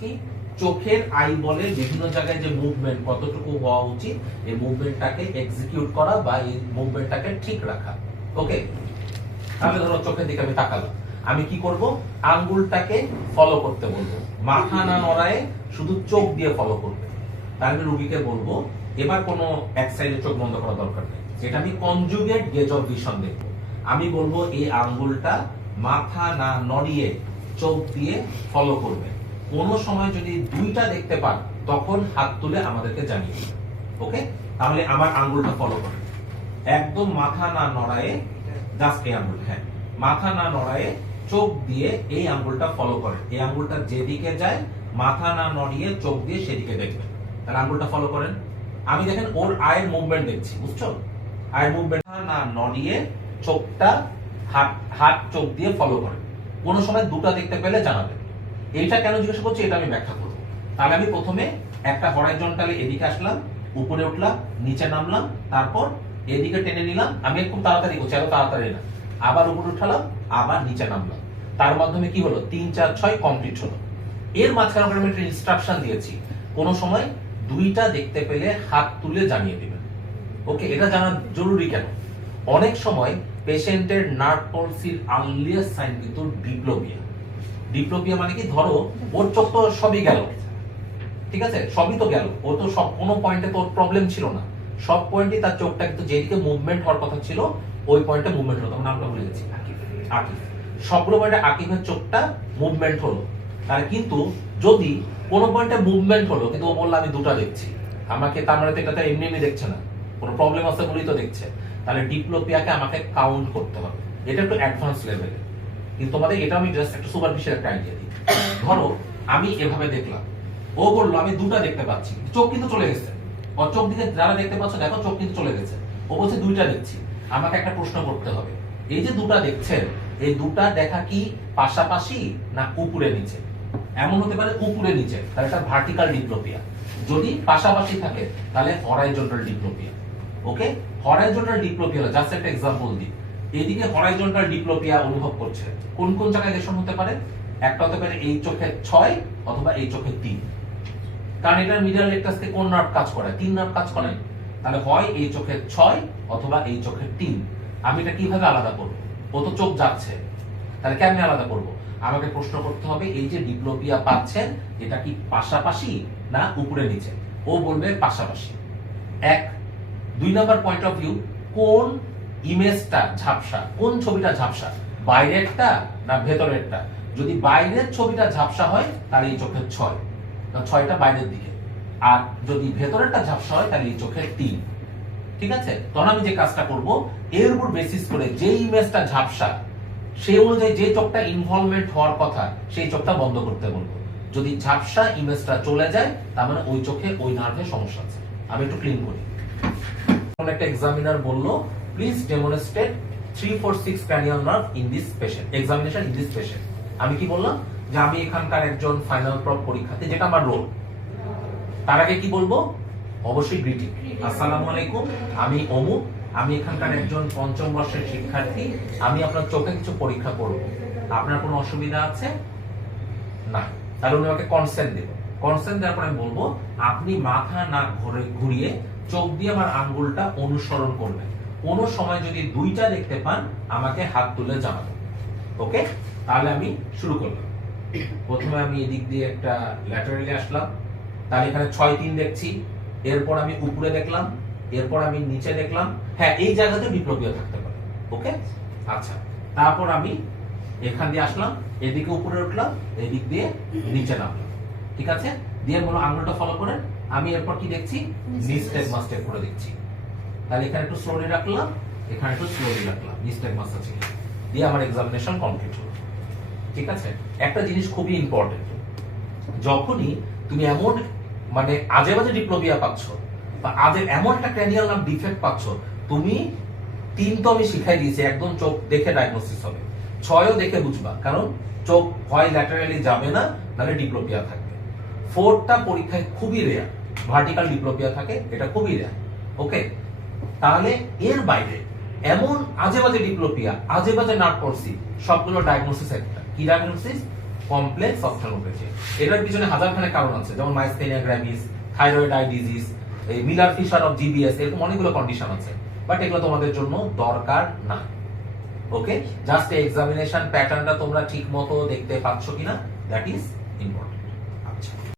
কি চোখের আইবলের বিভিন্ন জায়গায় যে মুভমেন্ট কতটুকু হওয়া উচিত এই মুভমেন্টটাকে এক্সিকিউট করা বা এই মুভমেন্টটাকে ঠিক রাখা। ওকে, তাহলে ধরো চোখের দিকে আমি তাকালাম, আমি কি করব, আঙ্গুলটাকে ফলো করতে বলবো, মাথা না নড়ায় শুধু চোখ দিয়ে ফলো করবে। তাহলে আমি রুগীকে বলবো এবার কোনো এক সাইডে চোখ বন্ধ করা দরকার নেই, এটা আমি কনজুগেট গেজ অফ ভিশন দেখবো। আমি বলবো এই আঙ্গুলটা মাথা না নড়িয়ে চোখ দিয়ে ফলো করবে। কোনো সময় যদি দুইটা দেখতে পান তখন হাত তুলে আমাদেরকে জানিয়ে দিন। ওকে, তাহলে আমার আঙ্গুলটা ফলো করে একদম মাথা না নড়ায়ে, জাস্ট এই আঙ্গুল, হ্যাঁ মাথা না নড়ায়ে চোখ দিয়ে এই আঙ্গুলটা ফলো করে। এই আঙ্গুলটা যেদিকে যায় মাথা না নড়িয়ে চোখ দিয়ে সেদিকে দেখবে। তাহলে আঙ্গুলটা ফলো করেন। আমি দেখেন ওর আয়ের মুভমেন্ট দেখছি, বুঝছো? আয়ের মুভমেন্ট না নড়িয়ে চোখটা হাত চোখ দিয়ে ফলো করে। কোন সময় দুটো দেখতে পেলে জানাবেন। এইটা কেন জিজ্ঞাসা করছি এটা আমি ব্যাখ্যা করব। তাহলে আমি প্রথমে একটা হরাইজন্টালি এদিকে আসলাম, উপরে উঠলাম, নিচে নামলাম, তারপর এদিকে টেনে নিলাম। আমি খুব তাড়াতাড়ি করছি, এত তাড়াতাড়ি না। আবার উপরে উঠালাম, আবার নিচে নামলাম। তার মাধ্যমে কি হলো, 3 4 6 কমপ্লিট হলো। এর মাঝখানে আমি একটা ইনস্ট্রাকশন দিয়েছি, কোন সময় দুইটা দেখতে পেলে হাত তুলে জানিয়ে দিবেন। ওকে, এটা জানা জরুরি কেন? অনেক সময় পেশেন্টের নার্ভ পলসির আর্লিয়েস্ট সাইন কিন্তু ডিপ্লোপিয়া। ডিপ্লোপিয়া মানে কি, ধরো ওর চোখ তো সবই গেল, ঠিক আছে, সবই তো গেল, ও তো সব কোনো পয়েন্টে তো প্রবলেম ছিল না, সব পয়েন্টে তার চোখটা কিন্তু যেদিকে মুভমেন্ট হওয়ার কথা ছিল ওই পয়েন্টে মুভমেন্ট হলো। তখন নামটা ভুলে গেছি, আকিব। সবগুলো পয়েন্টে আকিবের চোখটা মুভমেন্ট হলো। তার কিন্তু যদি কোনো পয়েন্টে মুভমেন্ট হলো কিন্তু ও বললো আমি দুটো দেখছি, আমাকে তার মানে তো এটা এমনি এমনি দেখছে না, কোনো প্রবলেম আছে বলেই তো দেখছে, তাহলে ডিপ্লোপিয়াকে আমাকে কাউন্ট করতে হবে। এটা একটু অ্যাডভান্স লেভেলে, কিন্তু তোমাদের এটা আমি জাস্ট একটা সুপারফিশিয়াল একটা আইডিয়া দিই। ধরো আমি এভাবে দেখলাম, ও বললো আমি দুটো দেখতে পাচ্ছি, চোখ কিন্তু চলে গেছে, ওর চোখ দিকে যারা দেখতে পাচ্ছ দেখো চোখ কিন্তু চলে গেছে, ও বলছে দুইটা দেখছি। আমাকে একটা প্রশ্ন করতে হবে, এই যে দুটো দেখছেন এই দুটা দেখা কি পাশাপাশি না উপরে নিচে? এমন হতে পারে উপরে নিচে, তাহলে এটা ভার্টিক্যাল ডিপ্লোপিয়া। যদি পাশাপাশি থাকে তাহলে হরাইজন্টাল ডিপ্লোপিয়া। ওকে, হরাইজন্টাল ডিপ্লোপিয়া হলো, জাস্ট একটা এক্সাম্পল দিই, এদিকে হরাইজন্টাল ডিপ্লোপিয়া অনুভব করছে, কোন কোন জায়গায় লেশন হতে পারে? একটা হতে পারে এই চোখে 6 অথবা এই চোখে 3, কারণ এটার মিডল রেকটাস থেকে কোন নার্ভ কাজ করে? 3 নার্ভ কাজ করে। তাহলে হয় এই চোখে 6 অথবা এই চোখে 3। আমি এটা কিভাবে আলাদা করব? ও তো চোখ যাচ্ছে, তাহলে কেমনে আলাদা করব? আমাকে প্রশ্ন করতে হবে এই যে ডিপ্লোপিয়া পাচ্ছেন এটা কি পাশাপাশি না উপরে নিচে? ও বলবে পাশাপাশি। 1 2 নাম্বার পয়েন্ট অফ ভিউ, কোন ইমেজটা ঝাপসা, কোন ছবিটা ঝাপসা, বাইরেরটা না ভেতরেরটা? যদি বাইরের ছবিটা ঝাপসা হয় তাহলে এই চোখের 6, 6টা বাইরের দিকে, আর যদি ভেতরেরটা ঝাপসা হয় তাহলে এই চোখের 3। ঠিক আছে, তখন আমি যে কাজটা করব, এর উপর বেসিস করে যে ইমেজটা ঝাপসা সেই অনুযায়ী যে চোখটা ইনভলভমেন্ট হওয়ার কথা সেই চোখটা বন্ধ করতে বলবো। যদি ঝাপসা ইমেজটা চলে যায় তার মানে ওই চোখে ওই নার্ভে সমস্যা আছে। আমি একটু ক্লিন করি। একটা এক্সামিনার বললো please demonstrate 3 4 6 cranial nerve in this patient, examination in this patient। আমি কি বললাম যে আমি এখানকার একজন ফাইনাল প্রপ পরীক্ষার্থী, যেটা আমার রোল। তার আগে কি বলবো? অবশ্যই গ্রিটিং, আসসালামু আলাইকুম, আমি অমুক, আমি এখানকার একজন 5ম বর্ষের শিক্ষার্থী, আমি আপনার চোখে কিছু পরীক্ষা করব, আপনার কোনো অসুবিধা আছে না? তাহলে উনি আমাকে কনসেন্ট দেব। কনসেন্ট দেওয়ার পর আমি বলবো আপনি মাথা না ঘুরিয়ে চোখ দিয়ে আমার আঙ্গুলটা অনুসরণ করবেন। কোন সময় যদি দুইটা দেখতে পান আমাকে হাত তুলে জানাবেন। ওকে, তাহলে আমি শুরু করলাম। প্রথমে আমি এদিক দিয়ে একটা ল্যাটারালি আসলাম, তাহলে এখানে 6 3 দেখছি, এরপর আমি উপরে দেখলাম, এরপর আমি নিচে দেখলাম, হ্যাঁ এই জায়গাতে ডিপ্লোপিয়া থাকতে পারে। ওকে, আচ্ছা, তারপর আমি এখান দিয়ে আসলাম, এদিকে উপরে উঠলাম, এদিক দিয়ে নিচে নামলাম। ঠিক আছে, দিয়ে বলো আঙ্গুলটা ফলো করেন। আমি এরপর কি দেখছি? নিস্টেগমা স্টেপ করে দেখছি। তাহলে এখানে একটু স্লোলি রাখলাম, এখানে একটু স্লোলি রাখলাম, নিস্টেগমা আছে দিয়ে আমার এক্সামিনেশন কমপ্লিট হলো। ঠিক আছে, একটা জিনিস খুবই ইম্পর্টেন্ট, যখনই তুমি এমন মানে আজে বাজে ডিপ্লোপিয়া পাচ্ছ বা আজে এমন একটা ক্র্যানিয়াল নার্ভ ডিফেক্ট পাচ্ছ, তুমি 3 তো আমি শিখাই দিয়েছি, একদম চোখ দেখে ডায়াগনোসিস হবে, 6ও দেখে বুঝবা, কারণ চোখ হয় ল্যাটারালি যাবে না নাহলে ডিপ্লোপিয়া থাকবে। 4টা পরীক্ষায় খুবই রেয়ার ভার্টিক্যাল ডিপ্লোপিয়া থাকে, এটা খুবই রেয়ার। ওকে, তাহলে এর বাইরে এমন আজে বাজে ডিপ্লোপিয়া, আজে বাজে নার্ভ পলসি, সবগুলো ডায়াগনোসিস একটা। কি ডায়াগনোসিস? কমপ্লেক্স অপথ্যালমোপ্লাজিয়া। এটার পিছনে হাজারখানেক কারণ আছে, যেমন মাইস্থেনিয়া গ্র্যাভিস, থাইরয়েড আই ডিজিজ, এই মিলার ফিশার অফ জিবিএস, এরকম অনেকগুলো কন্ডিশন আছে, বাট এগুলো তোমাদের জন্য দরকার না। ওকে, জাস্ট এক্সামিনেশন প্যাটার্নটা তোমরা ঠিক মতো দেখতে পাচ্ছ কিনা, দ্যাট ইজ ইম্পর্টেন্ট। আচ্ছা।